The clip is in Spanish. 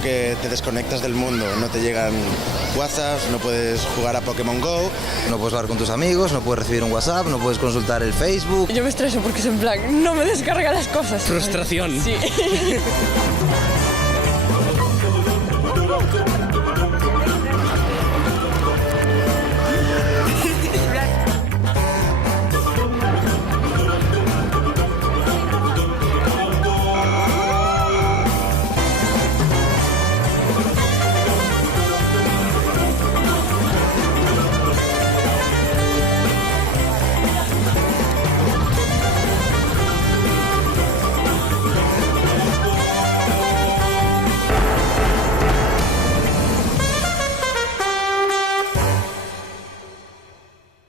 porque te desconectas del mundo, no te llegan WhatsApps, no puedes jugar a Pokémon Go. No puedes hablar con tus amigos, no puedes recibir un WhatsApp, no puedes consultar el Facebook. Yo me estreso porque es en plan, no me descarga las cosas. Frustración. Sí.